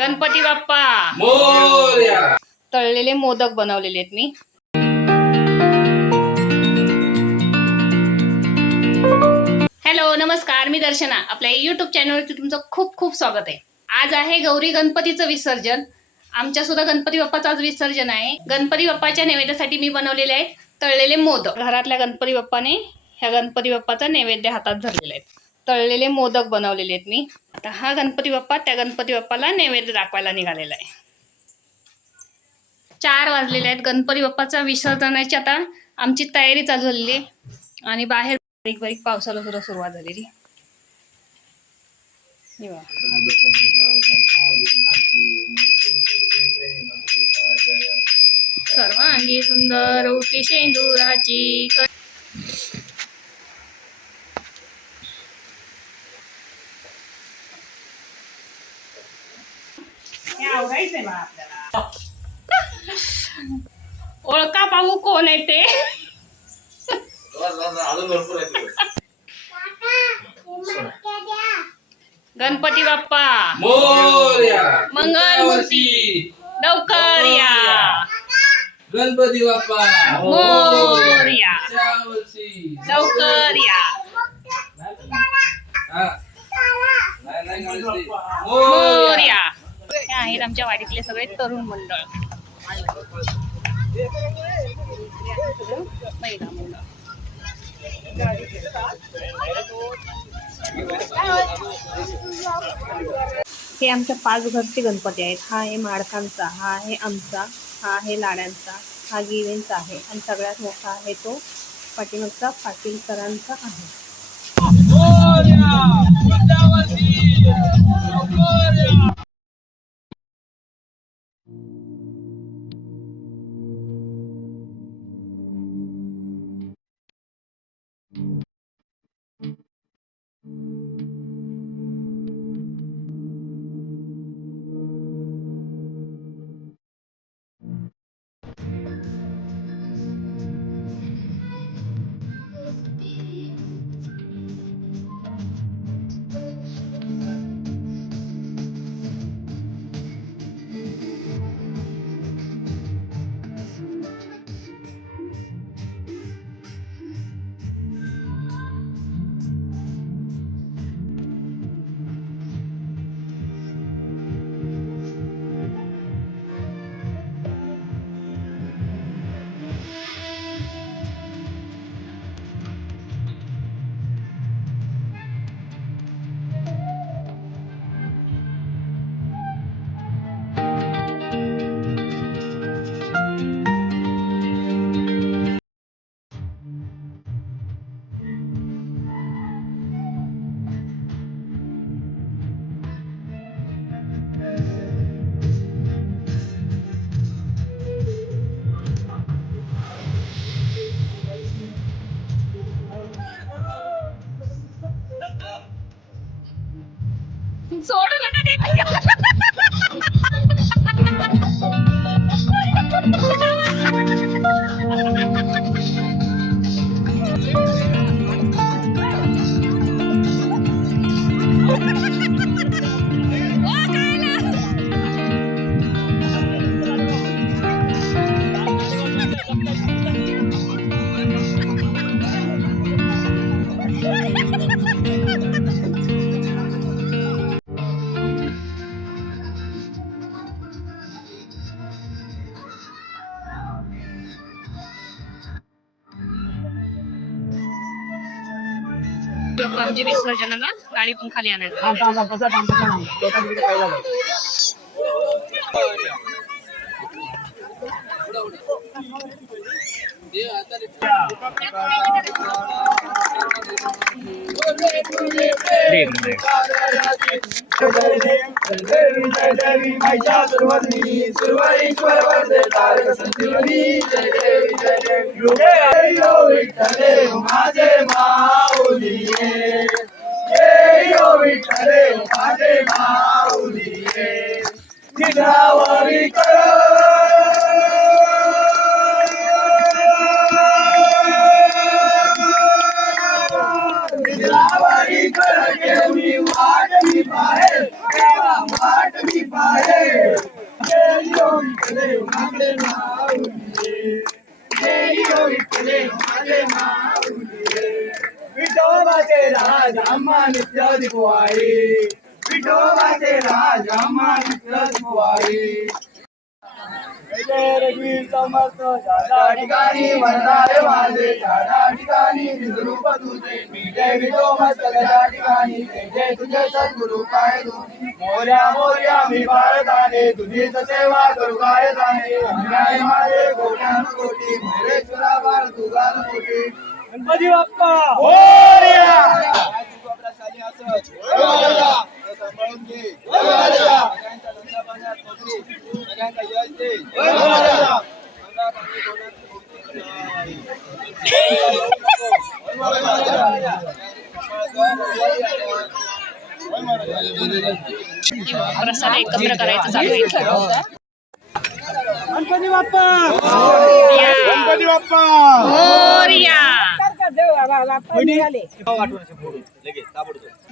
गणपती बाप्पा मोरया. तळलेले मोदक बनवलेले आहेत मी. हॅलो नमस्कार, मी दर्शना. आपल्या युट्यूब चॅनलवरती तुमचं खूप खूप स्वागत आहे. आज आहे गौरी गणपतीचं विसर्जन. आमच्या सुद्धा गणपती बाप्पाचं आज विसर्जन आहे. गणपती बाप्पाच्या नैवेद्यासाठी मी बनवलेले आहेत तळलेले मोदक. घरातल्या गणपती बाप्पाने ह्या गणपती बाप्पाचा नैवेद्य हातात धरलेला आहे. तळलेले मोदक बनवलेले आहेत मी. आता हा गणपती बाप्पा त्या गणपती बाप्पाला नैवेद्य दाखवायला निघालेला आहे. 4 वाजलेले आहेत. गणपती बाप्पाचा विसर्जनाची आता आमची तयारी चालू झालेली आहे आणि बाहेर बारीक बारीक पावसाला सुद्धा सुरुवात झालेली. सर्वांगी सुंदर उठी शेंदुराची. ओळखा पाहू कोण आहे ते. गणपती बाप्पा मोरया. मंगलमूर्ती लवकर या. गणपती बाप्पा मोरया वर्षी लवकर या. मोरया. हे आहेत आमच्या वाडीतले सगळे तरुण मंडळ, महिला मंडळ. हे आमच्या 5 घरचे गणपती आहेत. हा आहे माडकांचा, हा आहे आमचा, हा आहे लाड्यांचा, हा गिवेंचा आहे आणि सगळ्यात मोठा आहे तो पाठीमागचा पाटील सरांचा आहे. आमच्या विसर्जनाला गाडी पण खाली आणायचं. माझे माऊली माझे माऊली निद्रावरी कर निद्रावरी कर मी वाट मी पाहे देवा वाट मी पाहे गेली हो विठ्ठले माझे माऊली गेली हो विठ्ठले माझे माऊली विठोबाचे राज आम्हा नित्य दिवाळी विठोबाचे राज आम्हा नित्य दिवाळी जय रघुवीर समर्थ ज्या ठिकाणी वरदारे माझे त्या ठिकाणी विद्रूप तुझे मी जय विठोबा त्या ठिकाणी जय तुझे सद्गुरु काय दोन्ही मोर्या मोर्या मी बाळगाणे तुझीच सेवा करू काय जाणे अन्याय माझे कोट्यान कोटी महेश्वरा बाळ तुझा कोटी गणपती बाप्पा मोरया सांभाळून घे सगळ्यांच्या धंदा पाण्यात नोकरी सगळ्यांना यश दे प्रसाद एकत्र करायचं चालू आहे. गणपती बाप्पा मोरया. गणपती बाप्पा मोरया.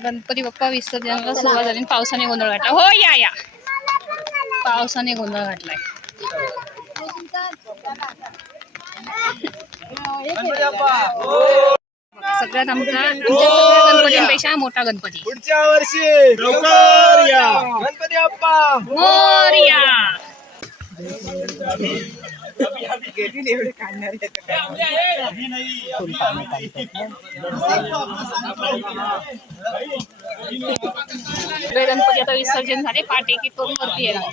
गणपती बाप्पा विसर्जनाला सुरुवात झाली. पावसाने गोंधळ घातला. हो या या पावसाने गोंधळ घातलाय. गणपती बाप्पा सगळ्यात आमच्या सगळ्या गणपतींपेक्षा मोठा गणपती. पुढच्या वर्षी लवकर या गणपती बाप्पा मोरया. सगळे गणपती आता विसर्जन झाले. पाटे की करून वरती येणार.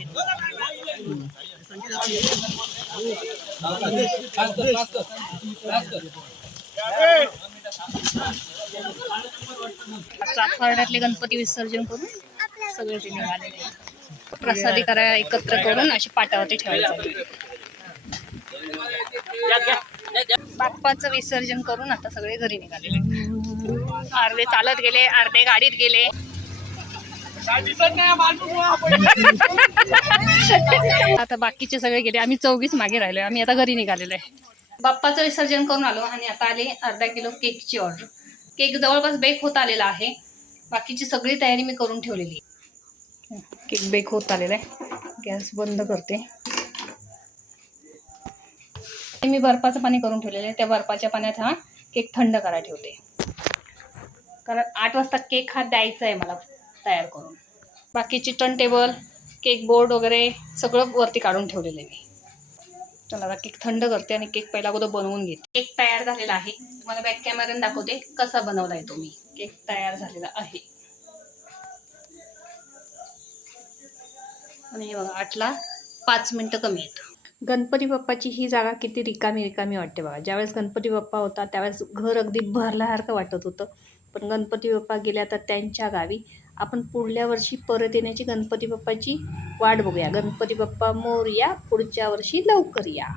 चाफार्ड्यातले गणपती विसर्जन करून सगळे ते निघालेले. प्रसादी करा एकत्र करून अशी पाटावरती ठेवायचं. बाप्पाचं विसर्जन करून आता सगळे घरी निघालेले. अर्धे चालत गेले, अर्धे गाडीत गेले. आता बाकीचे सगळे गेले. आम्ही चौघीच मागे राहिलोय. आम्ही आता घरी निघालेलो आहे. बाप्पाचं विसर्जन करून आलो आणि आता आले अर्धा किलो केकची ऑर्डर. केक जवळपास बेक होत आलेला आहे. बाकीची सगळी तयारी मी करून ठेवलेली. केक बेक होत आलेला आहे. गॅस बंद करते. मी बर्फाचं पाणी करून ठेवलेलं आहे. त्या बर्फाच्या पाण्यात हा केक थंड करायला ठेवते. कारण 8 वाजता केक हा द्यायचा आहे मला तयार करून. बाकीची टर्न टेबल, केक बोर्ड वगैरे सगळं वरती काढून ठेवलेलं आहे मी. चला आता केक थंड करते आणि केक पहिला अगोदर बनवून घेते. केक तयार झालेला आहे. तुम्हाला बॅक कॅमेऱ्याने दाखवते कसा बनवलाय तो मी. केक तयार झालेला आहे आणि बघा 8ला 5 मिनिटं कमी आहेत. गणपती बाप्पाची ही जागा किती रिकामी रिकामी वाटते बघा. ज्यावेळेस गणपती बाप्पा होता त्यावेळेस घर अगदी भरल्यासारखं वाटत होतं. पण गणपती बाप्पा गेले आता त्यांच्या गावी. आपण पुढल्या वर्षी परत येण्याची गणपती बाप्पाची वाट बघूया. गणपती बाप्पा मोरया. पुढच्या वर्षी लवकर या.